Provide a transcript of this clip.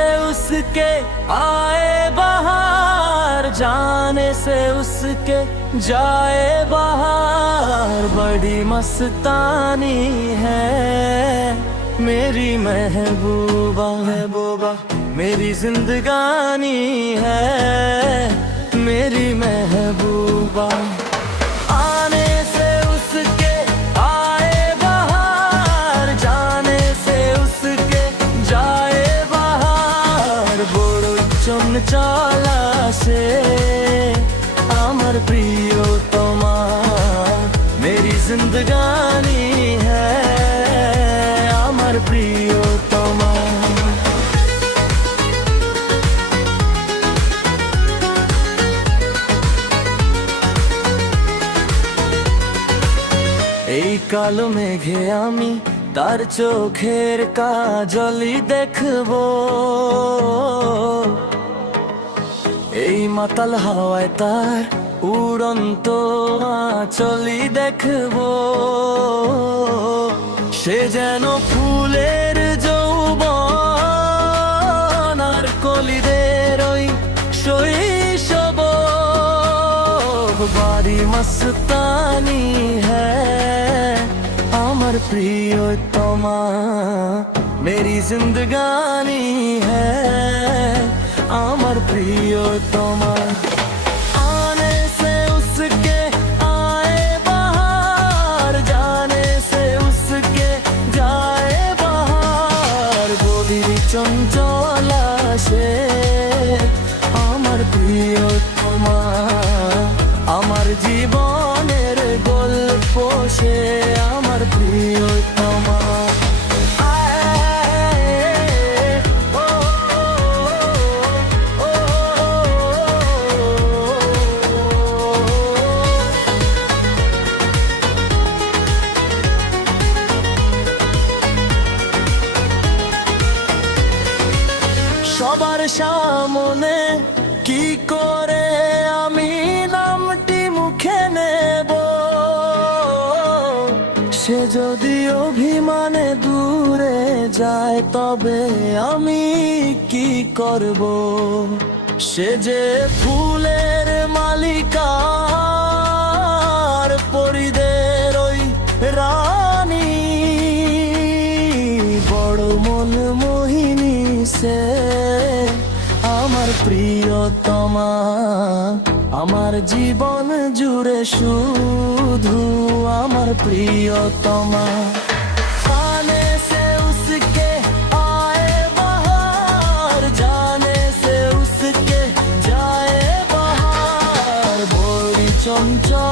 से उसके आए बहार, जाने से उसके जाए बहार। बड़ी मस्तानी है मेरी महबूबा, महबूबा मेरी जिंदगानी है मेरी महबूबा। आने से उसके आए बहार, जाने से उसके जाए बहार। बड़ो चंचला से আমার প্রিয়তমা मेरी जिंदगानी है আমার প্রিয়তমা। এই কালো মেঘে আমি তার চোখের কাজলই দেখবো, এই মাতাল হাওয়ায় তার উড়ন্ত আঁচলই দেখবো। সে যেন ফুলের যৌবন আর কলিদের ওই শৈশব। বাড়ি মস্তানি হ্যাঁ আমার প্রিয়তমা मेरी जिंदगानी है আমার প্রিয়তমা। आने से उसके आए बहार, जाने से उसके जाए बहार। গভীর চঞ্চলা সে আমার প্রিয়তমা, আমার জীবনের গল্প সে আমার প্রিয়তমা। সবার সামনে কি করে আমি নামটি মুখে নেব, সে যদি অভিমানে দূরে যায় তবে আমি কি করব। সে যে ফুলের মালিকা আর পরিদের ওই রানী, বড় মন মোহিনী সে আমার প্রিয়তমা। আমার জীবন জুড়ে শুধু আমার প্রিয়তমা। आने से उसके आए बहार, जाने से उसके जाए बहार। बड़ी चंचल